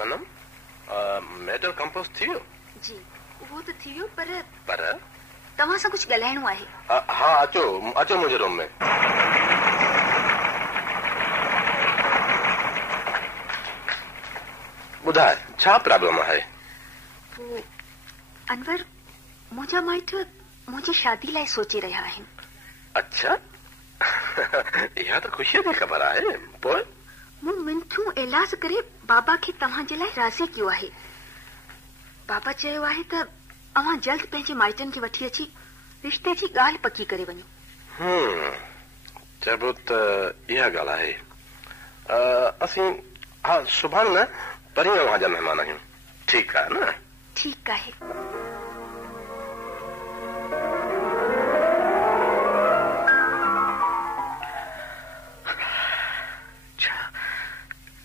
सनम matter compose थी वियो? जी वो तो थी वियो, पर तव्हां सां कुछ ॻाल्हाइणो आहे। हाँ अचो अचो मुंहिंजे रूम में। ॿुधाए छा प्रॉब्लम आहे? वो अनवर मुंहिंजा माइट मुंहिंजी शादी लाइ सोचे रहिया आहिनि। अच्छा इहा त ख़ुशीअ जी ख़बर आहे। पोइ मूं मिंथू इलाज करे बाबा खे तव्हां जे लाइ राज़ी कयो आहे। बाबा चयो आहे त अवां जल्द पंहिंजे माइटनि खे वठी अची रिश्ते जी ॻाल्हि पकी करे वञो। चइबो त इहा ॻाल्हि आहे। असीं हा सुभाणे न परीहं अव्हां जा महिमान आहियूं। ठीकु आहे न? ठीकु आहे।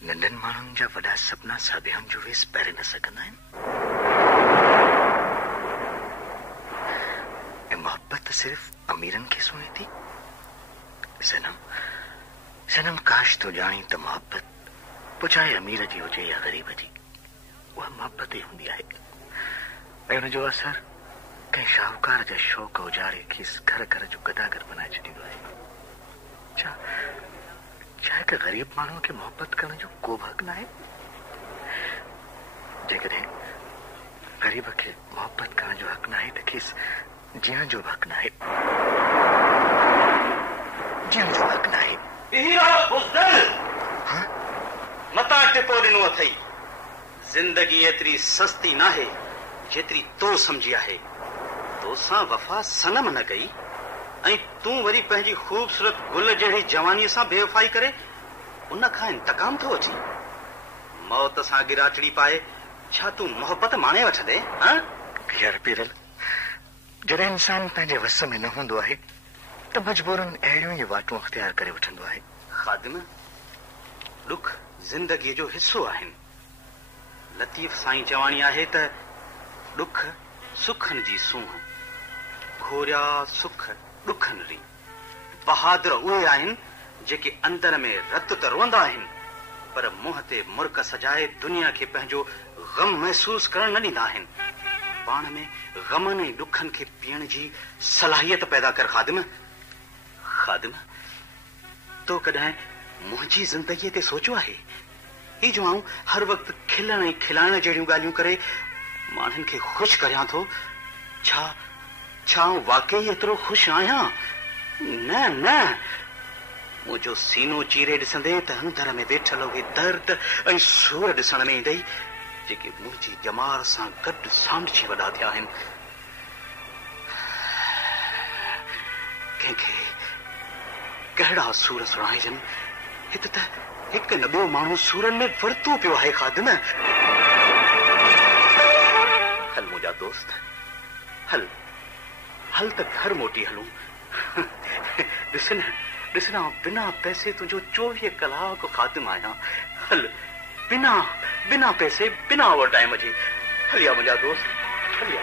नंढनि माण्हुनि जा वॾा सपना साबियान जो वेस पहिरे न सघंदा आहिनि। ऐं मोहब्बत सिर्फ़ अमीरनि खे सुणे थी। सनम काश तो ॼाणी त मोहब्बत पोइ चाहे अमीर जी हुजे या ग़रीब जी, उहा मोहब्बत ई हूंदी आहे। ऐं हुनजो असर कंहिं शाहूकार जा शौक़ उजाड़े खेसि घर घर जो गदागर बनाए छॾींदो आहे। छा हिकु ग़रीब माण्हूअ खे मोहब्बत करण जो को बि हक़ न आहे? जेकॾहिं ग़रीब खे मोहब्बत करण जो हक़ न आहे त खेसि जीअण जो बि हक़ न आहे। जीअण जो हक़ न आहे। मता टिपो ॾिनो अथई। ज़िंदगी एतिरी सस्ती नाहे जेतिरी तो समझी आहे। तोसां वफ़ा सनम न कई ऐं तूं वरी पंहिंजी ख़ूबसूरत गुल जहिड़ी जवानीअ सां बेवफ़ाई करे उन खां इंतकाम थो अची। मौत सां गिराचड़ी पाए छा तूं मोहब्बत माणे वठंदे? यार पीरल, जॾहिं इंसान पंहिंजे वस में न हूंदो आहे त मजबूरन अहिड़ियूं ई वाटूं अख़्तियार करे वठंदो आहे। ख़ादिम, ॾुख ज़िंदगीअ जो हिसो आहिनि। लतीफ़ साईं चवाणी आहे त ॾुख सुखनि जी सूंह, घोरिया सुख ॾुखनि री। बहादुर उहे आहिनि जेके अंदर में रत त रोंदा आहिनि पर मुंहं ते मुर्क सजाए दुनिया खे पंहिंजो ग़म महसूस करण न ॾींदा आहिनि। पाण में ग़मनि ऐं ॾुखनि खे पीअण जी सलाहियत पैदा कर। ख़ादिम तो कॾहिं मुंहिंजी ज़िंदगीअ ते सोचियो आहे? ही जो आऊं हर वक़्तु खिलण ऐं खिलाइण जहिड़ियूं ॻाल्हियूं करे माण्हुनि खे ख़ुशि करियां थो, छा वाकई एतिरो ख़ुशि आहियां? न मुंहिंजो सीनो चीरे ॾिसंदे त अंदर में वेठल उहे दर्द ऐं सूर ॾिसण में ईंदई जेके मुंहिंजी ॼमार सां गॾु सांडजी वॾा थिया आहिनि। कंहिंखे कहिड़ा सूर सुणाइजनि? हिकु न ॿियो माण्हू सूरनि में वरतो पियो आहे। ख़ादिम, हल मुंहिंजा दोस्त, हल त घर मोटी हलूं। ॾिसना बिना पैसे तुंहिंजो 24 कलाक ख़ादिम आहियां। हल बिना पैसे बिना ओवर टाइम जे हलिया मुंहिंजा दोस्त, हलिया।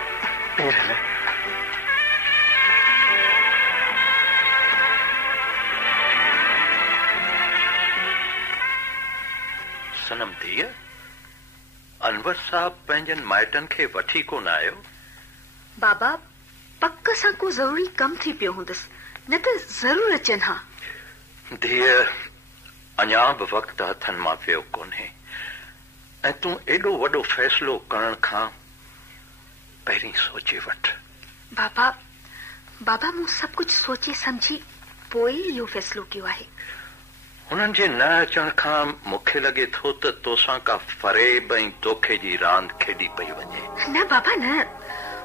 सनम धीअ, अनवर साहब पंहिंजनि माइटनि खे वठी कोन आयो? बाबा पक सां को ज़रूरी कम थी पियो हूंदसि, न त ज़रूर अचनि हा। धीअ, अञा बि वक़्तु हथनि मां वियो कोन्हे ऐं तूं एॾो वॾो फ़ैसिलो करण खां पहिरीं सोचे वठ। बाबा मूं सभु कुझु सोचे सम्झी पोइ इहो फ़ैसिलो कयो आहे। हुननि जे न अचण खां मूंखे लॻे थो त तोसां का फ़रेब ऐं धोखे जी रांदि खेॾी पई वञे। न बाबा न,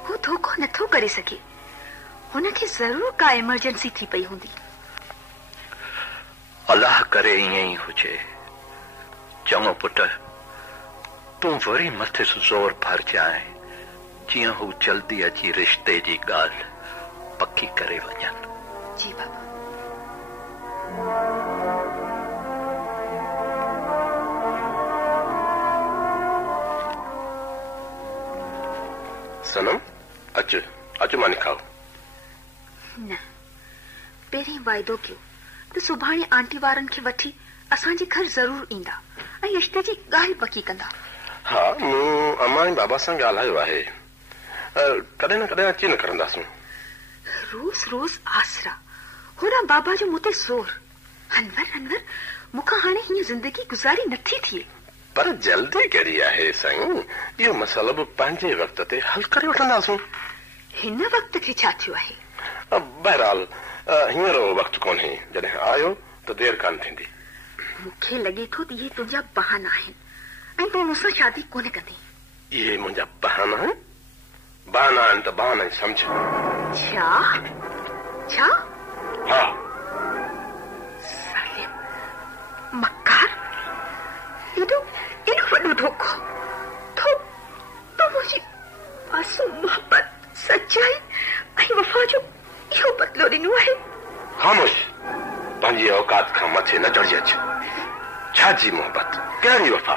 हू धोखो नथो करे सघे। हुनखे ज़रूर का इमरजेंसी थी पई हूंदी। अलाह करे ईअं ई हुजे। चङो पुट, तूं वरी मथे ज़ोर भरजाए जीअं हू जल्दी अची रिश्ते जी ॻाल्हि पकी करे वञनि। जी बाबा। सनम अचो मानी खाओ। न, पहिरीं वाइदो कयो त सुभाणे आंटी वारनि खे वठी असांजे घर ज़रूर ईंदा ऐं रिश्ते जी ॻाल्हि पकी कंदा। हाँ, मूं अम्मा ऐं बाबा सां ॻाल्हायो आहे। कॾहिं न कॾहिं अची न करंदासीं। रोज़ रोज़ आसरा, होड़ा बाबा जो मूं ते ज़ोर। अनवर मूंखां हाणे हीअं ज़िंदगी गुज़ारी नथी थिए। पर जल्दी कहिड़ी आहे साईं, इहो मसइलो बि पंहिंजे वक़्त ते हल करे वठंदासीं। हिन वक़्त खे छा थियो आहे? बहरहाल हींअर वक़्तु कोन्हे, जॾहिं आयो त देर कान थींदी। मूंखे लॻे थो त इहे तुंहिंजा बहाना आहिनि ऐं तूं मूंसां शादी कोन कंदी। इहे मुंहिंजा बहाना आहिनि? बहाना आहिनि त बहाना ई सम्झ। छा? हा, मक्कार, एॾो वॾो धोखो। तो मुंहिंजी मासूम मोहबत, सच्चाई ऐं वफ़ा जो इहो बदिलो ॾिनो आहे। ख़ामोश, पंहिंजी औकात खां मथे न चढ़ी अच। छा जी मोहबत, कहिड़ी वफ़ा?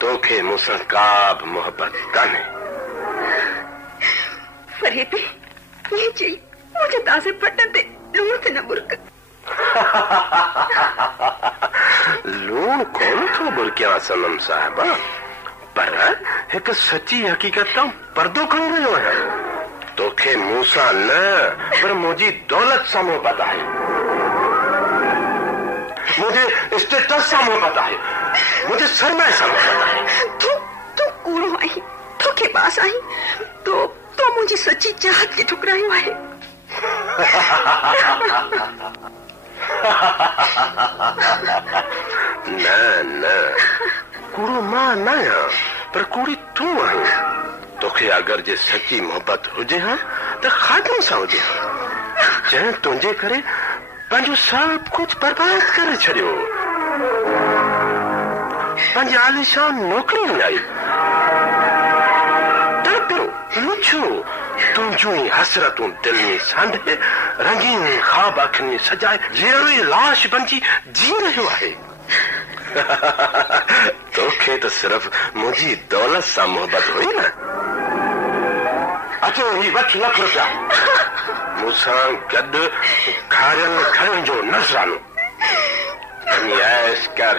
तोखे मूंसां का बि मोहबत कान्हे। फरेबी, इहे चई मुंहिंजे ताज़े पटनि ते लूण ते न बुरक। लूण कोन थो बुरकियां सनम साहिबा, पर हिकु सची हक़ीक़त तां पर्दो खणी रहियो आहियां। तोखे मूंसां न, पर मुंहिंजी दौलत सां मोहबत आहे, मुंहिंजे स्टेटस सां मोहबत आहे, मुंहिंजे सरमाए सां मोहबत आहे। तूं कूड़ो आहीं, तोखे बास आहीं। तो मुंहिंजी सची चाहत खे ठुकरायो आहे। न, कूड़ो मां न आहियां, पर कूड़ी तूं आहीं। तोखे अगरि जे सची मोहबत हुजे हा त ख़ातिम सां हुजे हा, जंहिं तुंहिंजे करे पंहिंजो सभु कुझु बर्बाद करे छॾियो, पंहिंजी आलीशान नौकरी विञाई, तड़पियो, लुछो, तुंहिंजूं ई हसरतूं दिलि में सांढे, रंगीन ख़्वाब अखियुनि में सजाए ज़ेरोई लाश बणिजी जी रहियो आहे। तोखे त सिर्फ़ मुंहिंजी दौलत सां मोहबत हुई न। अचो ही वठ ₹1,00,000 मूंसां गॾु खारियल घरनि जो नज़रानो ऐश कर।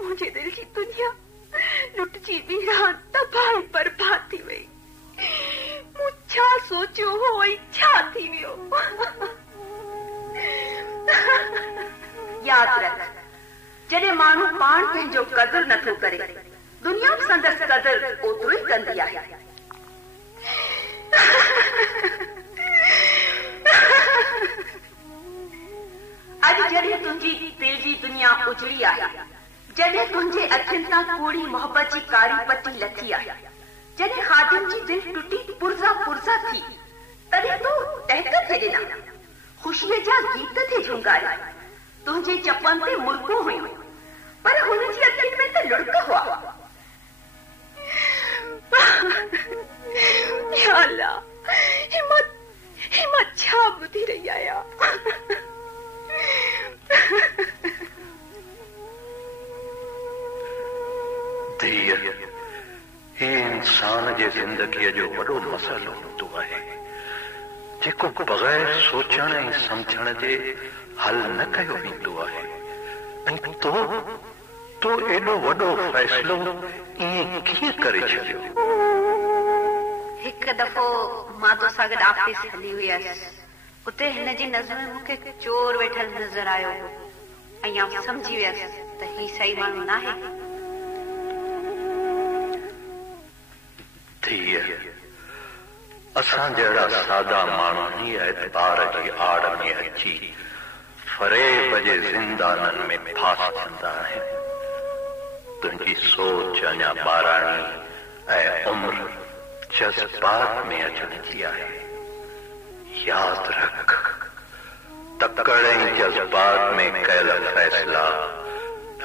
मुझे दिल की दुनिया लुटजी वीरान तबाह बर्बाद थी वई। मूं छा सोचियो हो ऐं छा थी वियो। यादि रख, जॾहिं माण्हू पाण पंहिंजो क़दुरु नथो करे, दुनिया बि संदसि क़दुरु ओतिरो ई कंदी आहे। अॼु जॾहिं तुंहिंजी दिल जी दुनिया उजड़ी आहे, जॾहिं तुंहिंजे अखियुनि तां कूड़ी मोहबत जी कारी पटी लथी आहे, जॾहिं ख़ादिम जी दिल टुटी पुरज़ा थी, तॾहिं तूं टहक थे ॾिना, ख़ुशीअ जा गीत थे झुंगारिया, तुंहिंजे चपनि ते मुर्गूं हुयूं, पर हुन जी अखियुनि में त लुड़क हुआ। या अल्लाह, हिम्मत छा ॿुधी रही आहियां। धीअ, ही इंसान जे ज़िंदगीअ जो वॾो मसइलो हूंदो आहे, जेको बग़ैर सोचण ऐं सम्झण जे हल न कयो वेंदो आहे। ऐं तो एॾो वॾो फ़ैसिलो ईअं कीअं करे छॾियो? हिकु दफ़ो मां तोसां गॾु ऑफिस हली हुयसि, उते हिन जी नज़र में मूंखे चोर वेठल नज़र आयो ऐं आउं सम्झी वियसि त ही सही माण्हू न आहे। धीअ, असां जहिड़ा सादा माण्हू ई एतबार जी आड़ में अची फरेब जे ज़िंदाननि में फासंदा आहिनि। तुंहिंजी सोच अञा ॿाराणी ऐं उमिरि जज़्बात में अचण जी आहे। यादि रख, तकड़ ऐं जज़्बात में कयल फ़ैसिला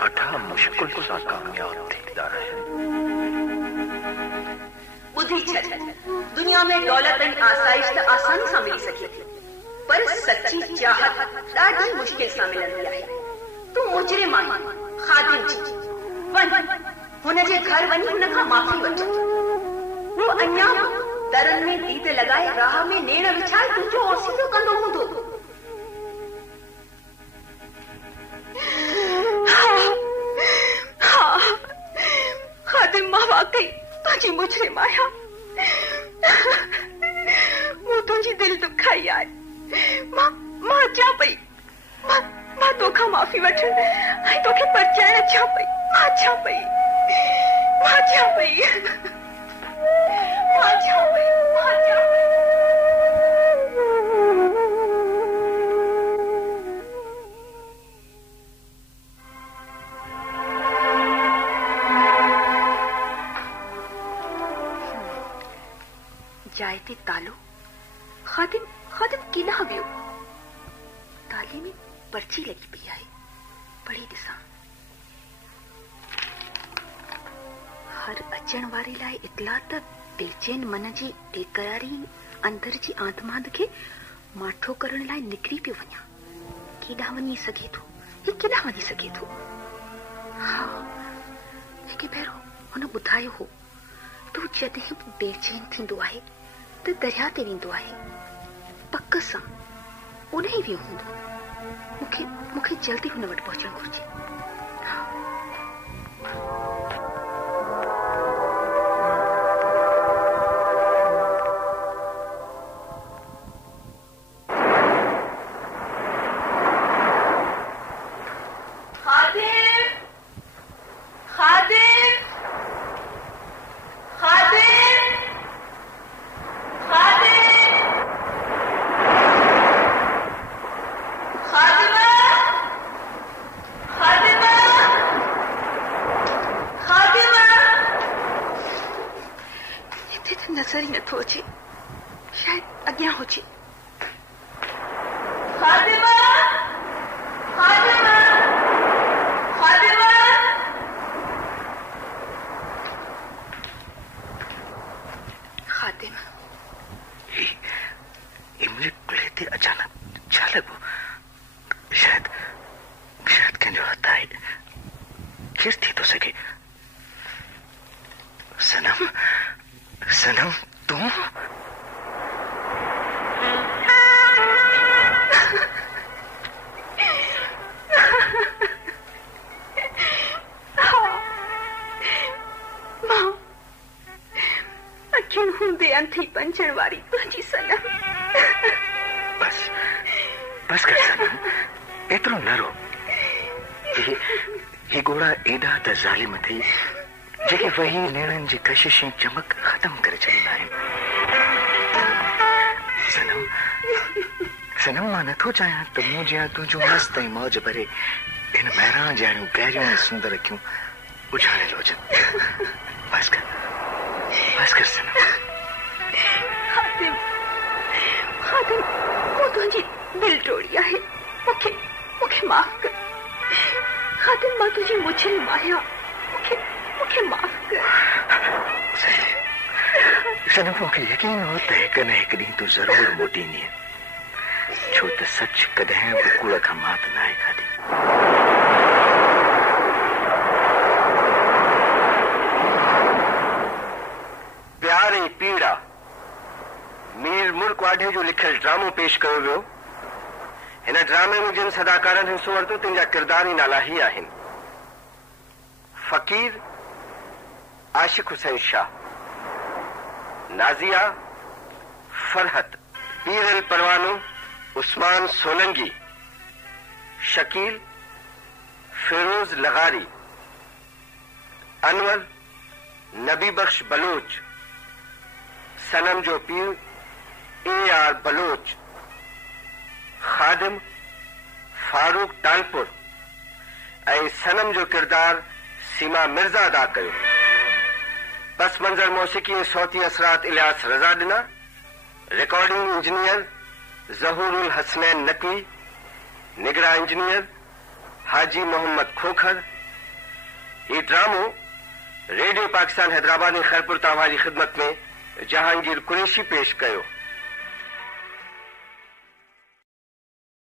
ॾाढा मुश्किल सां कामयाब थींदा आहिनि। बुद्धि छल दुनिया में दौलत ऐं आसाइश त आसानी सां मिली सघे थी, पर सच्ची चाहत ॾाढी मुश्किल सां मिलंदी आहे। तूं मुजरिम आहीं, ख़ादिम जी। वञ हुनजे घर वञी हुन खां माफ़ी वठ। वो अञा दरनि में दीद लॻाए राह में नेण विछाए तुंहिंजो ओसीदो कंदो हूंदो। ख़ादिम, मां वाकई तुंहिंजी मुजरिम आहियां। मूं तुंहिंजी दिलि दुखाई आहे। मां अचां पई, मां तोखां माफ़ी वठण ऐं तोखे परचाइण अचां पई। मां अचां पई। जाए ते तालो। ख़ादिम केॾां वियो? ताले में पर्ची लगी पई आहे, पढ़ी ॾिसां। हर अचण वारे लाइ इतला त बेचैन मन जी बेकरारी अंदर जी आंतमाद खे माठो करण लाइ निकिरी पियो वञा। केॾां वञी सघे थो? केॾां वञी सघे थो? हा, हिकु भेरो हुन ॿुधायो हो, तूं जॾहिं बि बेचैन थींदो आहे त दरिया ते वेंदो आहे। पक सां उन ई वियो हूंदो। मूंखे जल्दी हुन वटि पहुचणु घुर्जे। नज़र ही नथो अचे, शायद अॻियां हुजे। ख़ादिमा, ख़ादिमा, ख़ादिमा। ख़ादिम, ये मुझे गले ते अचानक छा लॻो? शायद कंहिंजो हथ आहे। केरु थी थो सघे? सनम तू? अखियुनि हूंदे अंधी पंचण वारी तुंहिंजी सनम। बस कर सनम, एतिरो न रो। ही घोड़ा एॾा त ज़ालिम थी जेके वही नेणनि जी कशिश ऐं चमक ख़तम करे छॾींदा आहिनि। सनम, मां नथो चाहियां त मूं जियां तुंहिंजो मस्त ऐं मौज भरे हिन बहिरां जहिड़ियूं गहरियूं ऐं सुंदर अखियूं उछाड़ियल हुजनि। बस कर सनम। ख़ादिम, मूं तुंहिंजी दिलि टोड़ी आहे। मूंखे माफ़ कर। ख़ादिम, मां तुंहिंजी मुजरिम आहियां। मूंखे माफ़ कर। सनम, मूंखे यकीन हो त हिकु न हिकु ॾींहुं तूं ज़रूरु मोटींदीअ, छो त सच कॾहिं बि कूड़ खां मात न आहे खाधी। प्यार ऐं पीड़ा मीर मुल्क वाढे जो लिखियल ड्रामो पेश कयो वियो। हिन ड्रामे में जिन सदाकारनि हिसो वरितो तिन जा किरदार ई नाला ही आहिनि। फकीर आशिक हुसैन शाह, नाजिया फरहत, पीरल परवानो उस्मान सोलंगी, शकील फिरोज लगारी, अनवर नबी बख्श बलोच, सनम जो पीर AR बलोच, ख़ादिम फारूक तालपुर ऐं सनम जो किरदार सीमा मिर्ज़ा अदा कयो। पस मंज़र मौसीक़ी ऐं सौती असरात इलियास रज़ा ॾिना। रिकॉर्डिंग इंजीनियर ज़हूरुल हसनैन नकवी, निगरान इंजीनियर हाजी मोहम्मद खोखर। ये ड्रामो रेडियो पाकिस्तान हैदराबाद ऐं खैरपुर तव्हां जी ख़िदमत में जहांगीर कुरैशी पेश कयो।